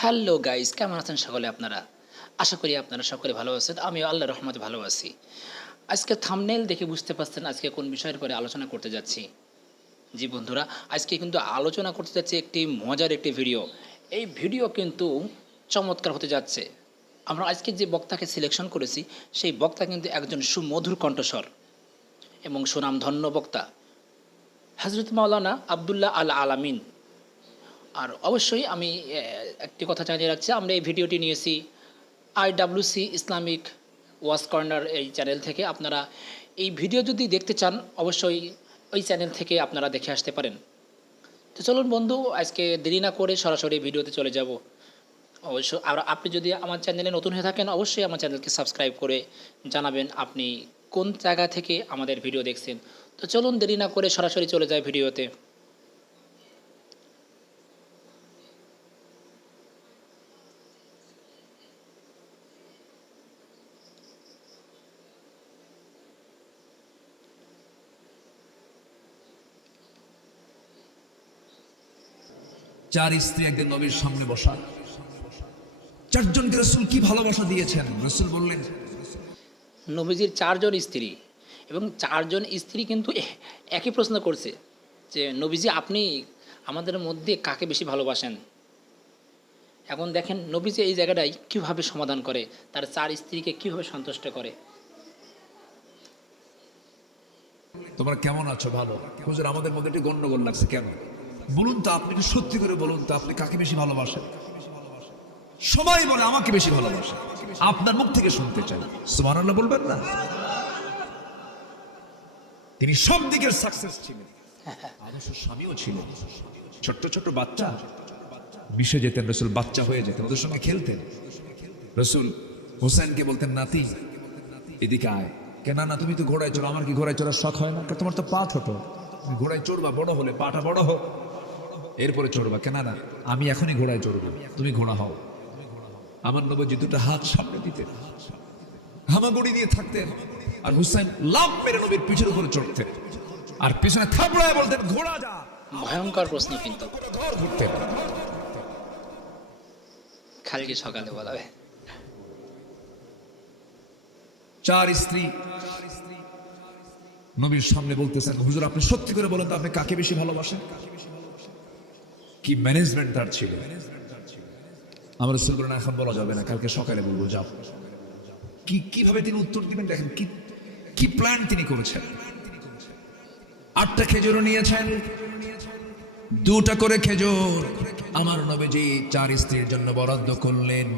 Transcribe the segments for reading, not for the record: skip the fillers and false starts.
Hello guys, কেমন আছেন সকলে আপনারা? আশা করি আপনারা সকলে ভালো আছেন। আমিও আল্লাহর রহমতে ভালো আছি। আজকে থাম্বনেইল দেখে বুঝতে পারছেন আজকে কোন বিষয়ের উপরে আলোচনা করতে যাচ্ছি। জি বন্ধুরা, আজকে কিন্তু আলোচনা করতে যাচ্ছি একটি মজার একটি ভিডিও। এই ভিডিও কিন্তু চমৎকার হতে যাচ্ছে। আমরা আজকে যে বক্তাকে সিলেকশন করেছি সেই বক্তা কিন্তু একজন সুমধুর কণ্ঠস্বর এবং সুনামধন্য বক্তা হযরত মাওলানা আব্দুল্লাহ আল আলামিন। আর অবশ্যই আমি একটি কথা জানিয়ে রাখছি, আমরা এই ভিডিওটি নিয়েছি IWC ইসলামিক ওয়াজ কর্নার এই চ্যানেল থেকে। আপনারা এই ভিডিও যদি দেখতে চান অবশ্যই ওই চ্যানেল থেকে আপনারা দেখে আসতে পারেন। তো চলুন বন্ধু, আজকে দেরি না করে সরাসরি ভিডিওতে চলে যাব। অবশ্য আর আপনি যদি আমার চ্যানেলে নতুন হয়ে থাকেন অবশ্যই আমার চ্যানেলকে সাবস্ক্রাইব করে জানাবেন আপনি কোন জায়গা থেকে আমাদের ভিডিও দেখছেন। তো চলুন দেরি না করে সরাসরি চলে যায় ভিডিওতে। চার স্ত্রী একদিন নবীর সামনে বসা। চারজনকে রাসূল কি ভালোবাসা দিয়েছেন? রাসূল বললেন, নবীজির চারজন স্ত্রী এবং চারজন স্ত্রী কিন্তু একই প্রশ্ন করছে যে নবীজি আপনি আমাদের মধ্যে কাকে বেশি ভালোবাসেন। এখন দেখেন নবীজি এই জায়গাটাই কীভাবে সমাধান করে, তার চার স্ত্রীকে কীভাবে সন্তুষ্ট করে। তোমরা কেমন আছো? ভালো। হুজুর, আমাদের মধ্যে একটু গন্ডগোল লাগছে। কেন বলুন তো, আপনি একটু সত্যি করে বলুন তো, আপনি কাকে বেশি ভালোবাসেন? সবাই বলে আমাকে বেশি ভালোবাসে। আপনার মুখ থেকে শুনতে চাই, সুবহানাল্লাহ বলবেন না? তিনি সব দিকের সাকসেস ছিলেন, আদর্শ স্বামীও ছিলেন। ছোট্ট ছোট্ট বাচ্চা বিষে যেতেন, রাসূল বাচ্চা হয়ে যেতেন, ওদের সঙ্গে খেলতেন। রাসূল হোসেনকে বলতেন, নাতি এদিকে আয়। কেন না, তুমি তো ঘোড়ায় চড়ো, আমার কি ঘোড়ায় চড়ার শখ হয় না? তোমার তো পা ছোট, তুমি ঘোড়ায় চড়বা, বড় হলে পাটা বড় হোক এরপরে চড়বা। কেন না, আমি এখনই ঘোড়ায় চড়বো, তুমি ঘোড়া হও। আমার নবীজি দুটো হাত সামনে দিতেন, হামাগুড়ি দিয়ে থাকতেন, আর হুসাইন লাফ মেরে নবীর পিঠের উপরে চড়তেন, আর পিছনে থাপড়ায় বলতেন, ঘোড়া যা। ভয়ঙ্কর প্রশ্ন কিন্তু ঘর ঘুরতেন। খালকে সকালে বলাবে। চার স্ত্রী নবীর সামনে বলতেছেন, হুজুর আপনি সত্যি করে বলেন তো, আপনি কাকে বেশি ভালোবাসেন? কি ম্যানেজমেন্ট তার ছিল! আমার রাসূল বলেন, এখন বলা যাবে না, কালকে সকালে বলবো, যাও। কিভাবে তিনি উত্তর দিবেন দেখেন, কি প্ল্যান তিনি করেছেন। 8টা খেজুরও নিয়েছেন, 2টা করে খেজুর আমার নবীজি 4 স্ত্রীর জন্য বরাদ্দ করলেন।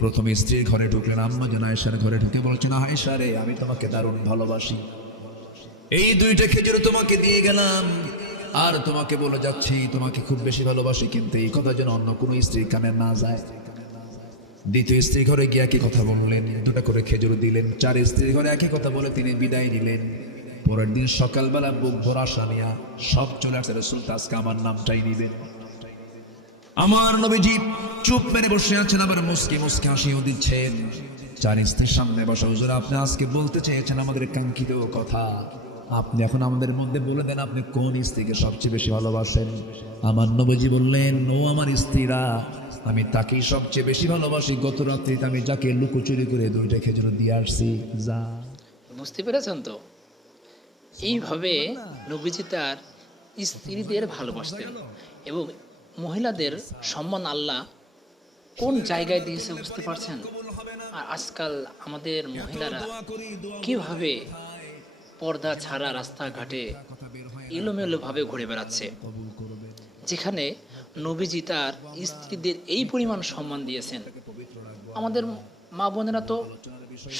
প্রথম স্ত্রীর ঘরে ঢুকলেন, আম্মা জান আয়েশার ঘরে ঢুকে বলছেন, আয়েশা রে, আমি তোমাকে দারুণ ভালোবাসি, এই 2টা খেজুর তোমাকে দিয়ে গেলাম, আর তোমাকে বলে যাচ্ছি তোমাকে খুব বেশি ভালোবাসি, কিন্তু এই কথা যেন অন্য কোনো স্ত্রীর কানে না যায়। দ্বিতীয় স্ত্রী ঘরে গিয়ে একই কথা বললেন, 2টা করে খেজুর দিলেন। 4 স্ত্রীর ঘরে একই কথা বলে তিনি বিদায় নিলেন। পরের দিন সকালবেলা বুক ভরা আশা নিয়া সব চলে আসছে, রাসূল আজকে আমার নামটাই নিবেন। আমার নবীজি চুপ মেরে বসে আছেন, আবার মুস্কি মুস্কি হাসিও দিচ্ছেন। 4 স্ত্রীর সামনে বসা, হুজুর আপনি আজকে বলতে চেয়েছেন আমাদের কাঙ্ক্ষিত কথা, আপনি এখন আমাদের মধ্যে বলে দেন আপনি কোন স্ত্রীকে সবচেয়ে বেশি ভালোবাসেন। আমার নবীজি বললেন, ও আমার স্ত্রীরা, আমি তাকেই সবচেয়ে বেশি ভালোবাসি। গত রাত্রিতে আমি যাকে লুকোচুরি করে 2টা খেজুর দিয়ে আসছি। যা, বুঝতে পেরেছেন তো? এইভাবে নবীজি তার স্ত্রীদের ভালোবাসতেন এবং মহিলাদের সম্মান আল্লাহ কোন জায়গায় দিয়েছে বুঝতে পারছেন? আর আজকাল আমাদের মহিলারা কিভাবে পর্দা ছাড়া রাস্তাঘাটে এলোমেলোভাবে ঘুরে বেড়াচ্ছে, যেখানে নবীজি তার স্ত্রীদের এই পরিমাণ সম্মান দিয়েছেন। আমাদের মা বোনেরা তো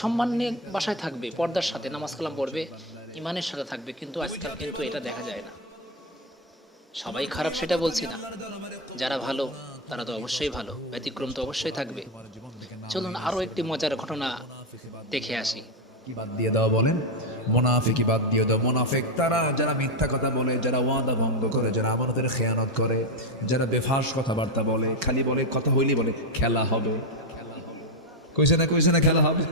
সম্মান নিয়ে বাসায় থাকবে, পর্দার সাথে নামাজ কালাম পড়বে, ইমানের সাথে থাকবে, কিন্তু আজকাল কিন্তু এটা দেখা যায় না। সবাই খারাপ সেটা বলছি না, যারা ভালো তারা তো অবশ্যই ভালো, ব্যতিক্রম তো অবশ্যই থাকবে। চলুন আরও একটি মজার ঘটনা দেখে আসি। কি বাদ দিয়ে দাও বলেন? মুনাফিকি বাদ দিয়ে দাও। মুনাফিক তারা যারা মিথ্যা কথা বলে, যারা ওয়াদা ভঙ্গ করে, যারা আমাদের খেয়ানত করে, যারা বেফাস কথাবার্তা বলে, খালি বলে কথা হইলি বলে খেলা হবে। কইছে না খেলা হবে।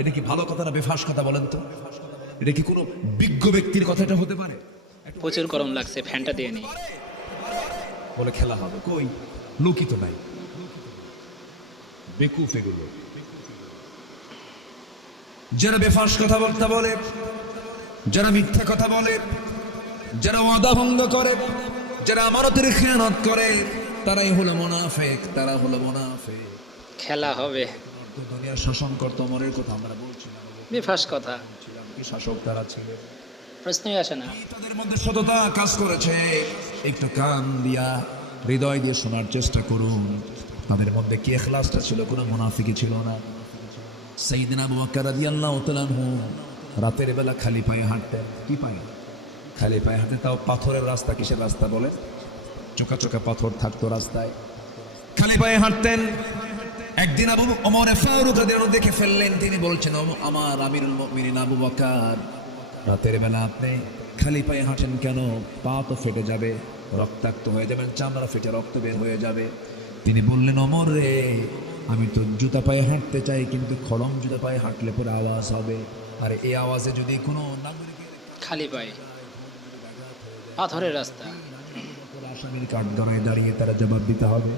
এটা কি ভালো কথা না বেফাস কথা বলেন তো? এটা কি কোনো বিজ্ঞ ব্যক্তির কথা এটা হতে পারে? প্রচুর গরম লাগছে, ফ্যানটা দিয়ে নেই। বলে খেলা হবে, কই লোকই তো নাই। বেকুফ এগুলো, যারা বেফাস কথাবার্তা বলে, যারা মিথ্যা কথা বলে, যারা ওয়াদা ভঙ্গ করে, যারা আমানতের খেয়ানত করে, তারাই হলো মুনাফিক, তারা হলো মুনাফিক। খেলা হবে, দুনিয়ার শাসন করতো অমরের কথা আমরা বলছিলাম, বেফাস কথা, কি শাসক তারা ছিল, প্রশ্নই আসে না। তাদের মধ্যে সততা কাজ করেছে। একটু কান দিয়া হৃদয় দিয়ে শোনার চেষ্টা করুন, তাদের মধ্যে কি ইখলাসটা ছিল, কোনো মুনাফিকি ছিল না। সাইয়েদনা আবু বকর রাদিয়াল্লাহু তাআলা আনহু রাতের বেলা খালি পায়ে হাঁটতেন। কি পায়ে? খালি পায়ে হাঁটতেন, তাও পাথরের রাস্তা। কিসের রাস্তা বলে? চোখা চোখা পাথর থাকতো রাস্তায়, খালি পায়ে হাঁটতেন। একদিন আবু ওমর ফারুক রাদিয়াল্লাহু আনহু দেখে ফেললেন, তিনি বলছেন, আমার আমিরুল মুমিনিন আবু বকর, রাতের বেলা আপনি খালি পায়ে হাঁটেন কেন? পা তো ফেটে যাবে, রক্তাক্ত হয়ে যাবেন, চামড়া ফেটে রক্ত বের হয়ে যাবে। তিনি বললেন, ওমর রে, আমি তো জুতা পায়ে হাঁটতে চাই, কিন্তু খড়ম জুতা পায়ে হাঁটলে পরে আওয়াজ হবে, আর এই আওয়াজে যদি কোনো নাগরিকের খালি পায়ে পাথরের রাস্তা, আসামির কাঠগড়ায় দাঁড়িয়ে তারা জবাব দিতে হবে।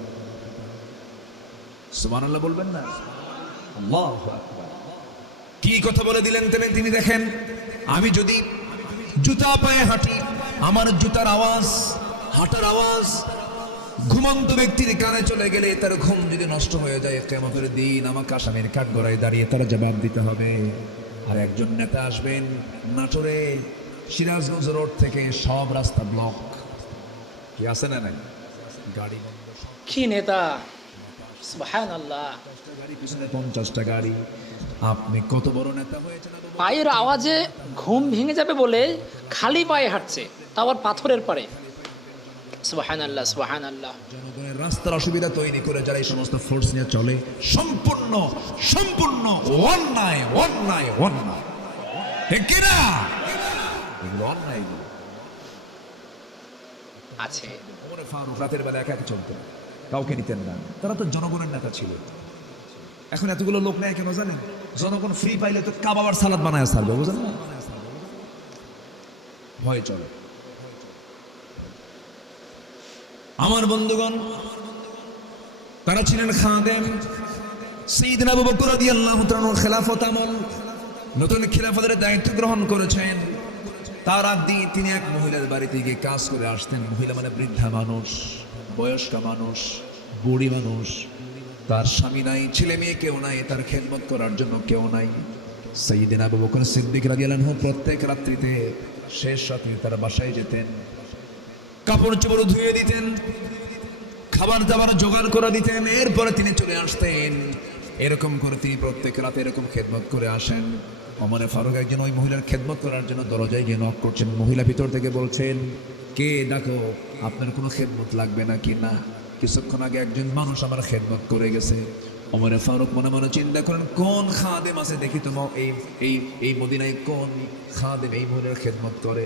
সুবহানাল্লাহ বলবেন না? আল্লাহু আকবার। কি কথা বলে দিলেন তিনি? দেখেন, আমি যদি জুতা পায়ে হাঁটি, আমার জুতার আওয়াজ, হাঁটার আওয়াজ ঘুমন্ত ব্যক্তির কানে চলে গেলে তার ঘুম যদি নষ্ট হয়ে যায়, কিয়ামতের দিন আমাকে আসামির কাঠগড়ায় দাঁড়িয়ে তারা জবাব দিতে হবে। আর একজন নেতা আসবেন, নাটোরে সিরাজগঞ্জ রোড থেকে সব রাস্তা ব্লক। কি আছে না নাই? গাড়ি বন্ধ, কি নেতা! সুবহানাল্লাহ, 50টা গাড়ি, পিছনে 50টা গাড়ি। আপনি কত বড় নেতা হয়েছেন? পায়ের আওয়াজে ঘুম ভেঙে যাবে বলে খালি পায়ে হাঁটছে, তাও আবার পাথরের পারে। সুবহানাল্লাহ, সুবহানাল্লাহ। জনগণের রাস্তার অসুবিধা তৈরি করে যারা এই সমস্ত ফোর্স নিয়ে চলে, সম্পূর্ণ সম্পূর্ণ অন্যায়, অন্যায়, অন্যায়। ঠিক কিনা? এগুলো অন্যায়, এগুলো। আছে ওমর ফারুক রাতের বেলা একা একা চলতেন, কাউকে নিতেন না। তারা তো জনগণের নেতা ছিল। এখন এতগুলো লোক নেয় কেন জানেন? জনগণ ফ্রি পাইলে তো কাবাবার সালাদ বানায় ছাড়বে, বুঝলেন না? ভয় চলে। আমার বন্ধুগণ, তারা ছিলেন খাদেম। সাইয়েদনা আবু বকর রাদিয়াল্লাহু তাআলা খেলাফত আমল, নতুন খেলাফতের দায়িত্ব গ্রহণ করেছেন। তার আগ দিয়ে তিনি এক মহিলার বাড়িতে গিয়ে কাজ করে আসতেন। মহিলা মানে বৃদ্ধা মানুষ, বয়স্কা মানুষ, বুড়ি মানুষ। তার স্বামী নাই, ছেলে মেয়ে কেউ নাই, তার খেদমত করার জন্য কেউ নাই। সাইয়েদনা আবু বকর সিদ্দিক রাদিয়াল্লাহু আনহু প্রত্যেক রাত্রিতে শেষ রাতে তার বাসায় যেতেন, কাপড় চোপড় ধুয়ে দিতেন, খাবার দাবার জোগাড় করে দিতেন, এরপরে তিনি চলে আসতেন। এরকম করে তিনি প্রত্যেক রাতে এরকম খেদমত করে আসেন। ওমর ফারুক একজন ওই মহিলার খেদমত করার জন্য দরজায় গিয়ে নক করছেন। মহিলা ভিতর থেকে বলছেন, কে ডাকো, আপনার কোনো খেদমত লাগবে নাকি? না, কিছুক্ষণ আগে একজন মানুষ আমার খেদমত করে গেছে। ওমর ফারুক মনে মনে চিন্তা করেন, কোন খাদেম আছে দেখি তো, এই মদিনায় কোন খাদেম এই মহিলার খেদমত করে।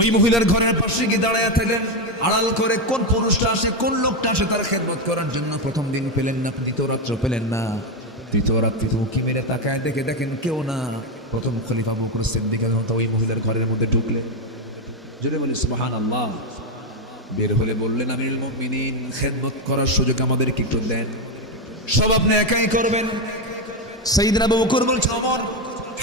ওই মহিলার ঘরের পাশে গিয়ে দাঁড়ায় থাকেন, আড়াল করে কোন পুরুষটা আসে, কোন লোকটা আসে তার খেদমত করার জন্য। প্রথম দিন পেলেন না, দ্বিতীয় রাত্র পেলেন না, তৃতীয় রাত্রি উঁকি মেরে তাকায় দেখে দেখেন কেউ না। প্রথম খলিফা আবু বকর সিদ্দিক ওই মহিলার ঘরের মধ্যে ঢুকলেন। জোরে বলি সুবহানাল্লাহ। বের হলে বললেন, আমিরুল মুমিনিন, খেদমত করার সুযোগ আমাদেরকে একটু দেন, সব আপনি একাই করবেন। সাইয়েদনা আবু বকর বলছেন, ওমর,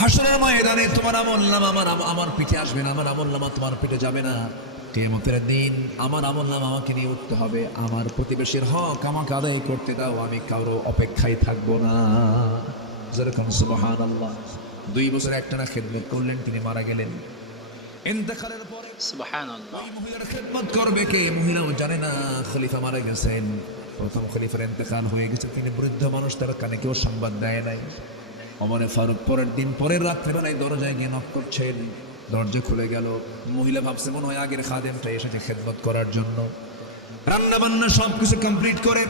হাসরের ময়দানে তোমার আমলনামা আমার পিঠে আসবে না, আমার আমলনামা তোমার পিঠে যাবে না। কিয়ামতের দিন আমার আমলনামা আমাকে নিয়ে উঠতে হবে। আমার প্রতিবেশীর হক আমাকে আদায় করতে দাও, আমি কারো অপেক্ষায় থাকবো না। যেরকম সুবহানাল্লাহ। 2 বছর একটানা খেদমত করলেন, তিনি মারা গেলেন। ইন্তেকালের পরে সুবহানাল্লাহ, ওই মহিলার খেদমত করবে কে? মহিলাও জানে না খলিফা মারা গেছেন। প্রথম খলিফার ইন্তেকাল হয়ে গেছে, তিনি বৃদ্ধ মানুষ, তার কানে কেউ সংবাদ দেয় নাই। ওমর ফারুক পরের দিন পরের রাত্রেবেলায় দরজায় গিয়ে নক করছেন। দরজা খুলে গেল। মহিলা ভাবছে মনে হয় আগের খাদেমটা এসেছে খেদমত করার জন্য। রান্না বান্না সবকিছু কমপ্লিট করে,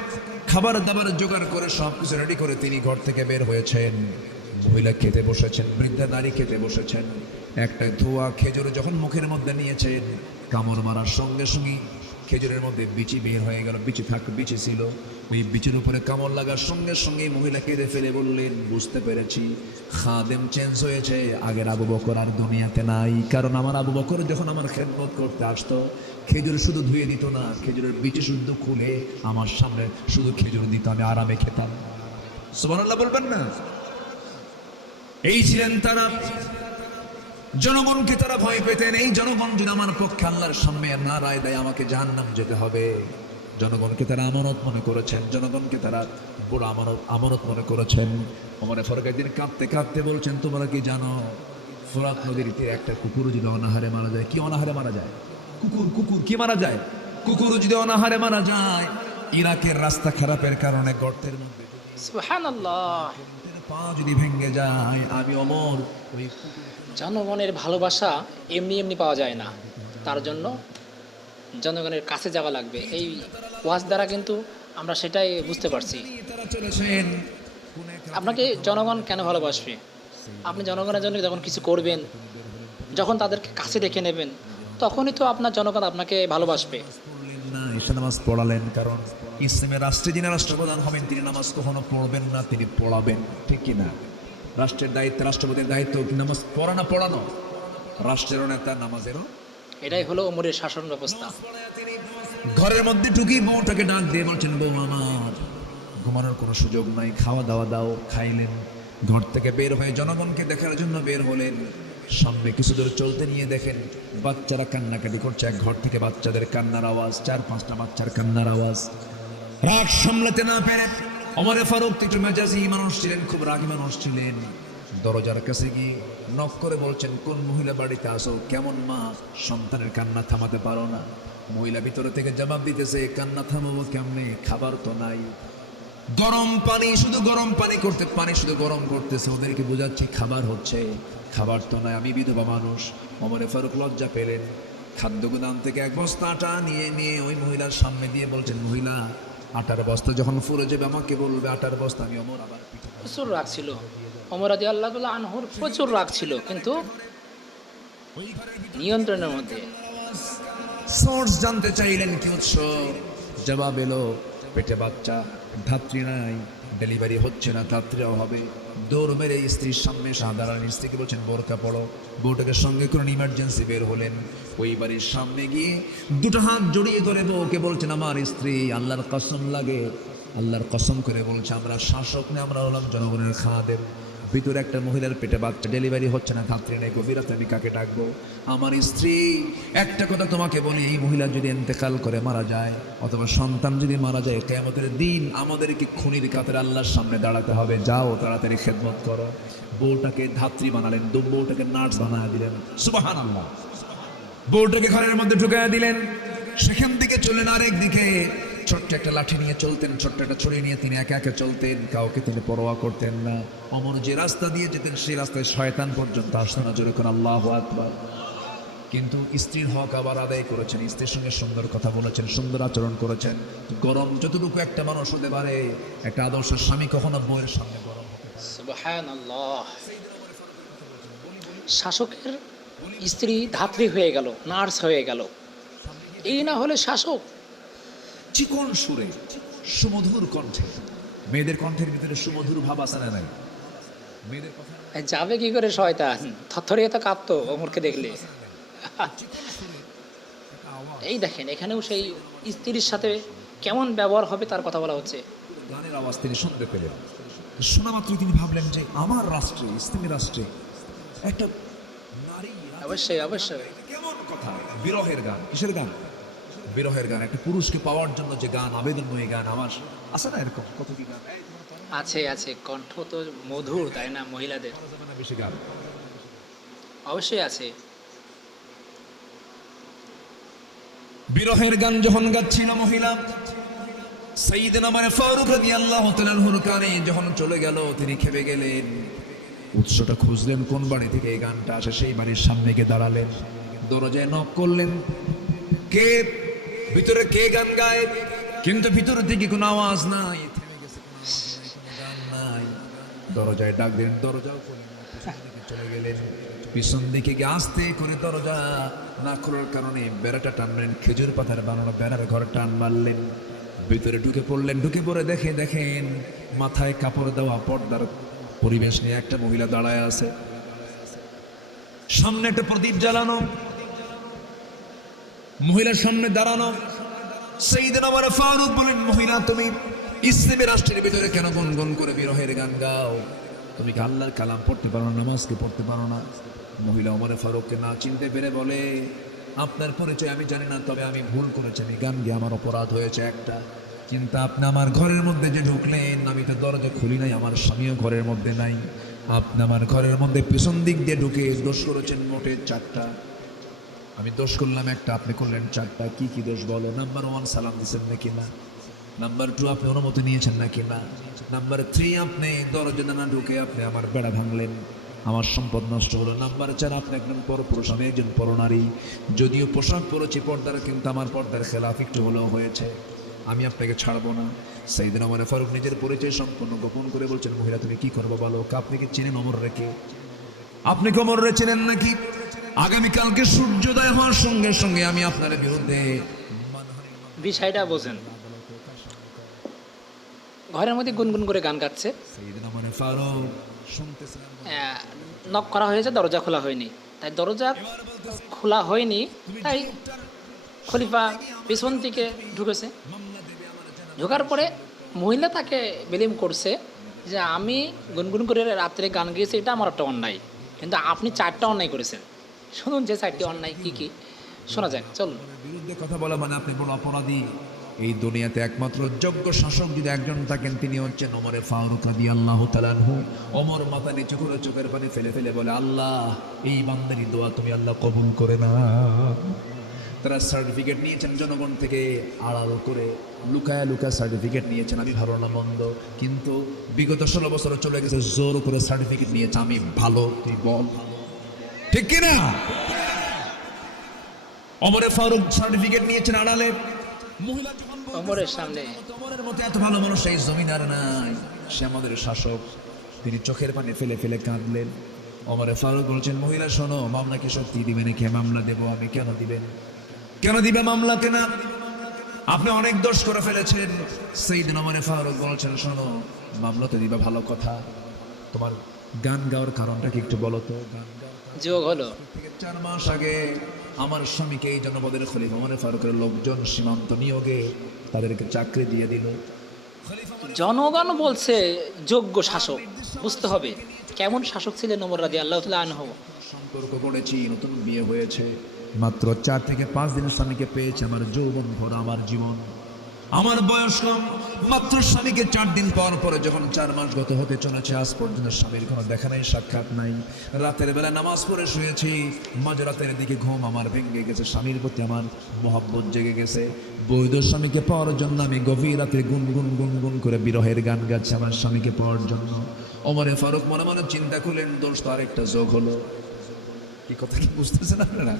খাবার দাবার জোগাড় করে সবকিছু রেডি করে তিনি ঘর থেকে বের হয়েছেন। মহিলা খেতে বসেছেন, বৃদ্ধা নারী খেতে বসেছেন। একটা ধোয়া খেজুর যখন মুখের মধ্যে নিয়েছেন, কামড় মারার সঙ্গে সঙ্গে খেজুরের মধ্যে বিচি বের হয়ে গেল, বিচি ছিল, ওই বিচির উপরে কামড় লাগার সঙ্গে সঙ্গে মহিলা কেঁদে ফেলে বললেন, বুঝতে পেরেছি খাদেম চেঞ্জ হয়েছে, আগের আবু বকর আর দুনিয়াতে নাই। কারণ আমার আবু বকর যখন আমার খেদমত করতে আসতো, খেজুর শুধু ধুয়ে দিত না, খেজুরের বিচি শুদ্ধ খুলে আমার সামনে শুধু খেজুর দিত, আমি আরামে খেতাম। সুবহানাল্লাহ বলবেন না? এই ছিলেন তারা। জনগণকে তারা ভয় পেতেন, এই জনগণ যদি আমার পক্ষে আল্লাহর সামনে না রায় দেয় আমাকে জাহান্নাম যেতে হবে। জনগণকে তারা আমানত মনে করেছেন, জনগণকে তারা বড় আমানত মনে করেছেন। ওমর ফারুক একদিন কাঁদতে কাঁদতে বলছেন, তোমরা কি জানো ফোরাত নদীর তীরে একটা কুকুর যদি অনাহারে মারা যায়, কি অনাহারে মারা যায়? কুকুর কি মারা যায়? কুকুর যদি অনাহারে মারা যায়, ইরাকের রাস্তা খারাপের কারণে গর্তের মধ্যে সুবহানাল্লাহ। পা যদি ভেঙে যায়, আমি ওমর ওই জনগণের ভালোবাসা এমনি এমনি পাওয়া যায় না, তার জন্য জনগণের কাছে যাওয়া লাগবে। এই ওয়াজ দ্বারা কিন্তু আমরা সেটাই বুঝতে পারছি। তারা চলেছেন। আপনাকে জনগণ কেন ভালোবাসবে? আপনি জনগণের জন্য যখন কিছু করবেন, যখন তাদেরকে কাছে ডেকে নেবেন, তখনই তো আপনার জনগণ আপনাকে ভালোবাসবে। না, এসে নামাজ পড়ালেন, কারণ ইসলামের রাষ্ট্রে যিনি রাষ্ট্রপ্রধান হবেন তিনি নামাজ কখনো পড়বেন না, তিনি পড়াবেন, ঠিক কিনা? রাষ্ট্রের দায়িত্ব, রাষ্ট্রপতির দায়িত্ব নামাজ পড়া না পড়ানো, রাষ্ট্রেরও নেতা নামাজেরও। এটাই হলো ওমরের শাসন ব্যবস্থা। ঘরের মধ্যে ঢুকি বউটাকে ডাক দিয়ে বলছেন, বউ আমার ঘুমানোর কোনো সুযোগ নাই, খাওয়া দাওয়া দাও। খাইলেন। ঘর থেকে বের হয়ে জনগণকে দেখার জন্য বের হলেন। সামনে কিছু দূর চলতে নিয়ে দেখেন বাচ্চারা কান্নাকাটি করছে। এক ঘর থেকে বাচ্চাদের কান্নার আওয়াজ, 4-5টা বাচ্চার কান্নার আওয়াজ। রাগ সামলাতে না পেরে ওমর ফারুক একটু মেজাজি মানুষ ছিলেন, খুব রাগী মানুষ ছিলেন। দরজার কাছে গিয়ে নক করে বলছেন, কোন মহিলা বাড়িতে আসো? কেমন মা, সন্তানের কান্না থামাতে পারো না? মহিলা ভিতরে থেকে জবাব দিতেছে, কান্না থামাবো কেমনে, খাবার তো নাই। গরম পানি, শুধু গরম পানি করতে, পানি শুধু গরম করতেছে, ওদেরকে বোঝাচ্ছি খাবার হচ্ছে, খাবার তো নাই, আমি বিধবা মানুষ। ওমর ফারুক লজ্জা পেলেন। খাদ্য গুদাম থেকে এক বস্তা আটা নিয়ে ওই মহিলার সামনে দিয়ে বলছেন, মহিলা আটার বস্তা যখন ফুরে যাবে আমাকে বলবে আটার বস্তা। আমি ওমর আবার প্রচুর রাগ ছিল ওমর রাদিয়াল্লাহু আনহুর, প্রচুর রাগ ছিল, কিন্তু নিয়ন্ত্রণের মধ্যে। সোর্স জানতে চাইলেন কি উৎস, জবাব এলো পেটে বাচ্চা, ধাত্রী নাই, ডেলিভারি হচ্ছে না, ধাত্রীও হবে। দৌড় মেরে স্ত্রীর সামনে সাধারণ স্ত্রীকে বলছেন বোরকা পড়ো। বউটাকে সঙ্গে করে ইমার্জেন্সি বের হলেন। ওই বাড়ির সামনে গিয়ে দুটো হাত জড়িয়ে ধরে বউকে বলছেন, আমার স্ত্রী, আল্লাহর কসম লাগে, আল্লাহর কসম করে বলছে, আমরা শাসক না, আমরা হলাম জনগণের খাদেম। ভিতরে একটা মহিলার পেটে বাচ্চা, ডেলিভারি হচ্ছে না, ধাত্রী নেই, গভীর রাতে আমি কাকে ডাকবো? আমার স্ত্রী, একটা কথা তোমাকে বলি, এই মহিলা যদি ইন্তেকাল করে মারা যায়, অথবা সন্তান যদি মারা যায়, কিয়ামতের দিন আমাদেরকে খুনির কাতারে আল্লাহর সামনে দাঁড়াতে হবে। যাও তাড়াতাড়ি খেদমত করো। বউটাকে ধাত্রী বানালেন, বউটাকে নার্স বানায় দিলেন। সুবহানাল্লাহ। বউটাকে ঘরের মধ্যে ঢুকাইয়া দিলেন। সেখান থেকে চললেন আরেক দিকে। ছোট্ট একটা লাঠি নিয়ে চলতেন, ছোট্ট একটা ছড়ি নিয়ে তিনি একা একা চলতেন, কাউকে তিনি পরোয়া করতেন না। অমর যে রাস্তা দিয়ে যেতেন সেই রাস্তায় শয়তান পর্যন্ত আসতো না, জোরে করে আল্লাহু আকবার। কিন্তু স্ত্রীর হক আবার আদায় করেছেন, স্ত্রীর সঙ্গে সুন্দর কথা বলেছেন, সুন্দর আচরণ করেছেন। গরম যতটুকু একটা মানুষ হতে পারে, একটা আদর্শ স্বামী কখনো বউয়ের সামনে গরম হতে পারে না। সুবহানাল্লাহ। শাসকের স্ত্রী ধাত্রী হয়ে গেল, নার্স হয়ে গেল, এই না হলে শাসক। চিকন সুরে, সুমধুর কণ্ঠে, মেয়েদের কণ্ঠের ভিতরে সুমধুর ভাব আছে না নাই? মেয়েদের কথা যাবে কি করে শয়তান, থরথরিয়ে তো কাঁপতো ওমরকে দেখলে। এই দেখেন, এখানেও সেই স্ত্রীর সাথে কেমন ব্যবহার হবে তার কথা বলা হচ্ছে। গানের আওয়াজ তিনি শুনতে পেলেন। শোনা মাত্রই তিনি ভাবলেন যে আমার রাষ্ট্রে, ইসলামী রাষ্ট্রে একটা নারী, অবশ্যই অবশ্যই। কেমন কথা! বিরহের গান। কিসের গান? বিরহের গান। একটা পুরুষকে পাওয়ার জন্য যে গান, আবেদনময়ী গান, আমার আছে না এরকম কত কি গান? আছে আছে, কণ্ঠ তো মধুর, তাই না মহিলাদের? বেশি গান অবশ্যই আছে। বিরহের গান যখন গাচ্ছিল মহিলা, সাইয়েদনা ওমর ফারুক রাদিয়াল্লাহু তাআলা আনহুর কানে যখন চলে গেল, তিনি খেপে গেলেন। উৎসটা খুঁজলেন, কোন বাড়ি থেকে এই গানটা আসে। সেই বাড়ির সামনে গিয়ে দাঁড়ালেন, দরজায় নক করলেন, কে ভিতরে, কে গান গায়? কিন্তু ভিতর থেকে কোনো আওয়াজ নাই, থেমে গেছে, কোনো আওয়াজ নাই, কোনো গান নাই। দরজায় ডাক দিলেন, দরজাও খুললেন না। চলে গেলেন। পিছন দিকে গিয়ে আস্তে করে দরজা না খোলার কারণে বেড়াটা টানলেন, খেজুর পাতার বানানো বেড়ার ঘর টান মারলেন, ভিতরে ঢুকে পড়লেন। ঢুকে পড়ে দেখেন মাথায় কাপড় দেওয়া পর্দার পরিবেশ নিয়ে একটা মহিলা দাঁড়ায় আছে, সামনে একটা প্রদীপ জ্বালানো, মহিলার সামনে দাঁড়ানো। সাইয়েদনা ওমর ফারুক বলেন, মহিলা তুমি ইসলামী রাষ্ট্রের ভিতরে কেন গুনগুন করে বিরহের গান গাও? তুমি কি আল্লাহর কালাম পড়তে পারো না, নামাজকে পড়তে পারো না? মহিলা ওমর ফারুককে না চিনতে পেরে বলে, আপনার পরিচয় আমি জানি না, তবে আমি ভুল করেছি, আমি গান গিয়ে আমার অপরাধ হয়েছে একটা। কিন্তু আপনি আমার ঘরের মধ্যে যে ঢুকলেন, আমি তো দরজা খুলি নাই, আমার স্বামীও ঘরের মধ্যে নাই। আপনি আমার ঘরের মধ্যে পেছন দিক দিয়ে ঢুকে দোষ করেছেন মোটে 4টা, আমি দোষ করলাম একটা, আপনি করলেন 4টা। কি কি দোষ বলো? নাম্বার 1 সালাম দিচ্ছেন নাকি না? নাম্বার 2 আপনি অনুমতি নিয়েছেন নাকি না? নাম্বার 3 আপনি দরজা না ঢুকে আপনি আমার বেড়া ভাঙলেন, আমার সম্পদ নষ্ট হলো। নাম্বার 4 আপনি একজন পরপুরুষ, আমি একজন পরনারী, যদিও পোশাক পরেছি পর্দার, কিন্তু আমার পর্দার খেলাফ একটু হলেও হয়েছে, আমি আপনাকে ছাড়বো না। সাইয়েদনা ওমর ফারুক নিজের পরিচয় সম্পূর্ণ গোপন করে বলছেন, মহিলা তুমি কি করবো বলো? আপনি কি চেনেন ওমর রেখে? আপনি কি ওমর রে চেনেন নাকি? আগামীকালকে সূর্যোদয় হওয়ার সঙ্গে সঙ্গে আমি আপনার বিরুদ্ধে বিষয়টা বোঝেন। ঘরের মধ্যে গুনগুন করে গান গাচ্ছে, সাইয়েদনা ওমর ফারুক শুনতেছেন, নক করা হয়েছে, দরজা খোলা হয়নি। তাই দরজা খোলা হয়নি, তাই খলিফা পিছন থেকে ঢুকেছে। ঢোকার পরে মহিলা তাকে বিলিম করছে যে আমি গুনগুন করে রাত্রে গান গিয়েছি, এটা আমার একটা অন্যায়, কিন্তু আপনি 4টা অন্যায় করেছেন। শুনুন যে 4টি অন্যায় কি কি, শোনা যাক, চলুন। বিরুদ্ধে কথা বলা মানে আপনি বড় অপরাধী। এই দুনিয়াতে একমাত্র যোগ্য শাসক যদি একজন থাকেন, তিনি হচ্ছেন ওমর ফারুক রাদিয়াল্লাহু তাআলা আনহু। ওমর মাথা নিচু করে চোখের পানি ফেলে ফেলে বলে, আল্লাহ এই বান্দার দোয়া তুমি আল্লাহ কবুল করে না। তারা সার্টিফিকেট নিয়েছেন জনগণ থেকে, আড়াল করে লুকায়া লুকায়া সার্টিফিকেট নিয়েছেন, আমি ভালো না মন্দ, কিন্তু বিগত 16 বছর চলে গেছে, জোর করে সার্টিফিকেট নিয়েছে আমি ভালো, তুই বল ঠিক কিনা? ওমর ফারুক সার্টিফিকেট নিয়েছেন আড়ালে। মহিলা ওমরের সামনে ওমরের মতো এত ভালো মানুষ এই জমিন আর নাই, সে আমাদের শাসক। তিনি চোখের পানি ফেলে ফেলে কাঁদলেন। ওমর ফারুক বলছেন, মহিলা শোনো, মামলা কি সত্যি দিবে নাকি? মামলা দেবো আমি। কেন দিবেন? কেন দিবে মামলা? কেনা আপনি অনেক দোষ করে ফেলেছেন। সাইয়েদনা ওমর ফারুক বলছেন, শোনো, মামলা তো দিবা, ভালো কথা, তোমার গান গাওয়ার কারণটা কি একটু বলো তো? গান যোগ হলো। 4 মাস আগে আমার স্বামীকে এই জনপদের খলিফা ওমর ফারুকের লোকজন সীমান্ত নিয়োগে তাদেরকে চাকরি দিয়ে দিল। জনগণ বলছে যোগ্য শাসক, বুঝতে হবে কেমন শাসক ছিলেন ওমর রাদিয়াল্লাহু তাআলা আনহু। সম্পর্ক করেছি, নতুন বিয়ে হয়েছে, মাত্র 4 থেকে 5 দিনের স্বামীকে পেয়েছে, আমার যৌবন ভরা আমার জীবন, আমার বয়স কম। মাত্র স্বামীকে 4 দিন পর পরে যখন 4 মাস গত হতে চলেছে, আজ পর্যন্ত স্বামীর কোনো দেখা নাই, সাক্ষাৎ নাই। রাতের বেলা নামাজ পড়ে শুয়েছি, মাঝরাতের দিকে ঘুম আমার ভেঙে গেছে, স্বামীর প্রতি আমার মহব্বত জেগে গেছে। বৈধ স্বামীকে পাওয়ার জন্য আমি গভীর রাতে গুনগুন গুনগুন করে বিরহের গান গাচ্ছি আমার স্বামীকে পাওয়ার জন্য। ওমর ফারুক মনে মনে চিন্তা করলেন, দোষ তো আরেকটা যোগ হলো। কি কথা কি বুঝতেছেন আপনারা?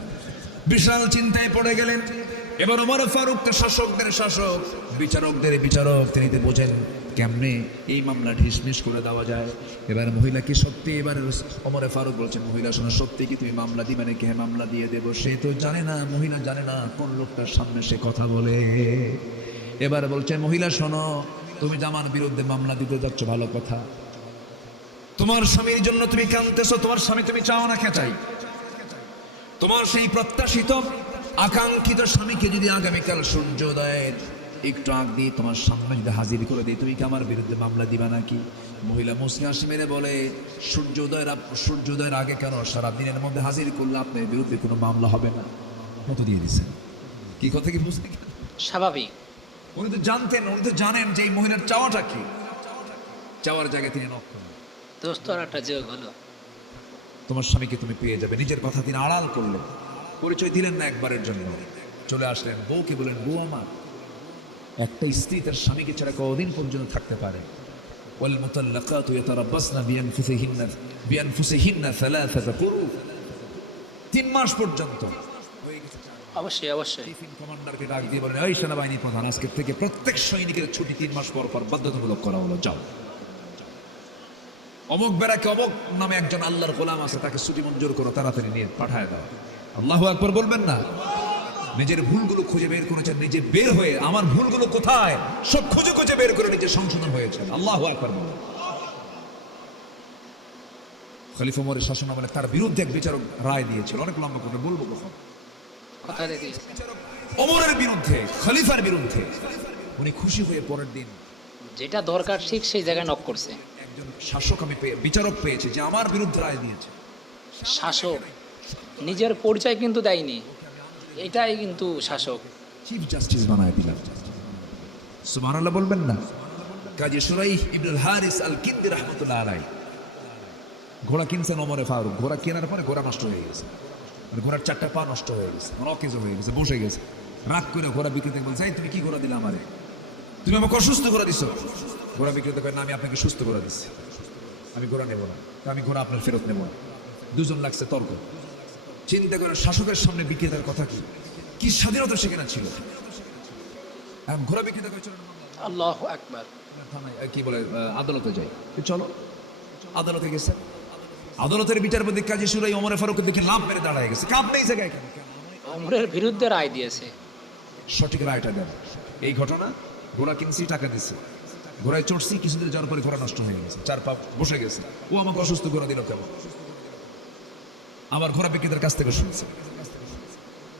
বিশাল চিন্তায় পড়ে গেলেন। এবার ওমর ফারুক তো শাসকদের শাসক, বিচারকদের বিচারক, তিনি তো বোঝেন কেমনে এই মামলা ঢিসমিস করে দেওয়া যায়। এবার মহিলা কি সত্যি? এবার ওমর ফারুক বলছেন, মহিলা শোনো, সত্যি কি তুমি মামলা দিবে নাকি? হ্যাঁ, মামলা দিয়ে দেবো। সে তো জানে না, মহিলা জানে না কোন লোকটার সামনে সে কথা বলে। এবার বলছেন, মহিলা শোনো, তুমি জামার বিরুদ্ধে মামলা দিতে যাচ্ছ, ভালো কথা, তোমার স্বামীর জন্য তুমি কাঁদতেছো, তোমার স্বামী তুমি চাও না কে চাই? তোমার সেই প্রত্যাশিত আকাঙ্ক্ষিত স্বামীকে যদি আগামীকাল সূর্যোদয়ের একটু আগ দিয়ে তোমার সামনে যদি হাজির করে দিই, তুমি কি আমার বিরুদ্ধে মামলা দিবা নাকি? মহিলা মুসকি হাসি মেরে বলে, সূর্যোদয়ের আগে কেন, সারা দিনের মধ্যে হাজির করলে আপনার বিরুদ্ধে কোনো মামলা হবে না। কত দিয়ে দিচ্ছেন? কি কথা কি বুঝতে? স্বাভাবিক। উনি তো জানতেন, উনি তো জানেন যে এই মহিলার চাওয়াটা কি। চাওয়ার জায়গায় তিনি নক করেন, দোষ তো আর একটা যোগ হলো। তোমার স্বামীকে তুমি পেয়ে যাবে। নিজের কথা তিনি আড়াল করলেন, পরিচয় দিলেন না একবারের জন্য। চলে আসলেন, বউকে বলেন, বউ আমার, একটা স্ত্রী তার স্বামীকে ছাড়া কদিন পর্যন্ত থাকতে পারে? ওয়াল মুতাল্লাকাতু ইয়াতারাব্বাসনা বিআনফুসিহিন্না সালাসাতা কুরু, 3 মাস পর্যন্ত। অবশ্যই অবশ্যই। টিফিন কমান্ডারকে ডাক দিয়ে বলেন, এই সেনাবাহিনী প্রধান, আজকে থেকে প্রত্যেক সৈনিকের ছুটি 3 মাস পর পর বাধ্যতামূলক করা হলো, যাও। অমুক বেড়াকে অমুক নামে একজন আল্লাহর গোলাম আছে, তাকে ছুটি মঞ্জুর করো, তাড়াতাড়ি নিয়ে পাঠায় দাও। আল্লাহু আকবার বলবেন না? নিজের ভুলগুলো খুঁজে বের করেছেন, নিজে বের হয়ে আমার ভুলগুলো কোথায় সব খুঁজে খুঁজে বের করে নিজে সংশোধন হয়েছে। আল্লাহু আকবার বলুন। খলিফা ওমরের শাসন আমলে তার বিরুদ্ধে এক বিচারক রায় দিয়েছিল, অনেক লম্বা করে বলবো কখন। কথা দেখি ওমরের বিরুদ্ধে, খলিফার বিরুদ্ধে উনি খুশি হয়ে পরের দিন যেটা দরকার ঠিক সেই জায়গায় নক করছে। একজন শাসক বিচারক পেয়েছে যে আমার বিরুদ্ধে রায় দিয়েছে। শাসক নিজের পরিচয় কিন্তু দেয়নি, এটাই কিন্তু শাসক। চিফ জাস্টিস বানায় দিলাম। সুবহানাল্লাহ বলবেন না? কাজী শুরাইহ ইবনুল হারিস আল কিন্দি রাহমাতুল্লাহ আলাইহি ঘোড়া কিনছেন ওমরে ফারুক। ঘোড়া কেনার পরে ঘোড়া নষ্ট হয়ে গেছে, আর ঘোড়ার চারটা পা নষ্ট হয়ে গেছে, অকেজ হয়ে গেছে, বসে গেছে। রাগ করে ঘোড়া বিক্রেতা বলছে, এই তুমি কি ঘোড়া দিলে আমারে? তুমি আমাকে অসুস্থ করে দিছো। ঘোড়া বিক্রেতা কয়, না আমি আপনাকে সুস্থ করে দিচ্ছি, আমি ঘোড়া নেবো না, আমি ঘোড়া আপনার ফেরত নেবো না। দুজন লাগছে তর্ক। চিন্তা করে শাসকের সামনে বিক্রেতার কথা কি কি স্বাধীনতা সেখানে ছিল। ঘোড়া বিক্রেতা কয়, চলো আল্লাহু আকবার। থানায়, কি বলে, আদালতে যাই। চলো আদালতে গেছে। আদালতের বিচারপতি কাজী শুরাইহ ওমরে ফারুক দেখে লাভ মেরে দাঁড়ায় গেছে। কাপ নেই জায়গায় কেন? ওমরের বিরুদ্ধে রায় দিয়েছে। সঠিক রায়টা দেন। এই ঘটনা, ঘোড়া কিনছি, টাকা দিছি, ঘোড়ায় চড়ছি, কিছুদিন যাওয়ার পরে ঘোড়া নষ্ট হয়ে গেছে, চার পা বসে গেছে। ও আমাকে অসুস্থ ঘোড়া দিল কেন? আমার ঘোড়া বিক্রেতার কাছ থেকে শুনছে।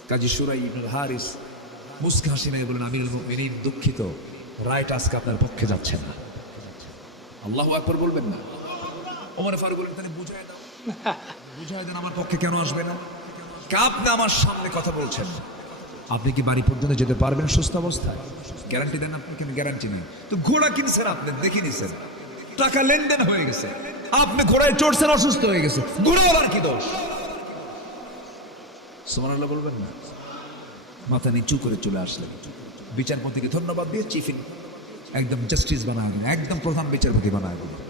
কাজী শুরাইহ ইবনুল হারিস মুস্কা হাসি মেরে বলেন, আমিরুল মুমিনিন দুঃখিত, রায়টা আজকে আপনার পক্ষে যাচ্ছে না। আল্লাহু আকবার বলবেন না? ওমরে ফারুক বলেন, তাহলে বুঝায় দাও, বুঝায় দেন আমার পক্ষে কেন আসবে না? আপনি আমার সামনে কথা বলছেন, আপনি কি বাড়ি পর্যন্ত যেতে পারবেন সুস্থ অবস্থায়? গ্যারান্টি দেন আপনি? কেন গ্যারান্টি নেই তো? ঘোড়া কিনছেন আপনি, দেখে নিছেন, টাকা লেনদেন হয়ে গেছে, আপনি ঘোড়ায় চড়ছেন, অসুস্থ হয়ে গেছে, ঘোড়াওয়ালার কি দোষ? সুবহানাল্লাহ বলবেন না? মাথা নিচু করে চলে আসলেন। বিচারপতিকে ধন্যবাদ দিয়ে চিফ একদম জাস্টিস বানায় দিলেন, একদম প্রধান বিচারপতি বানায় দিলেন।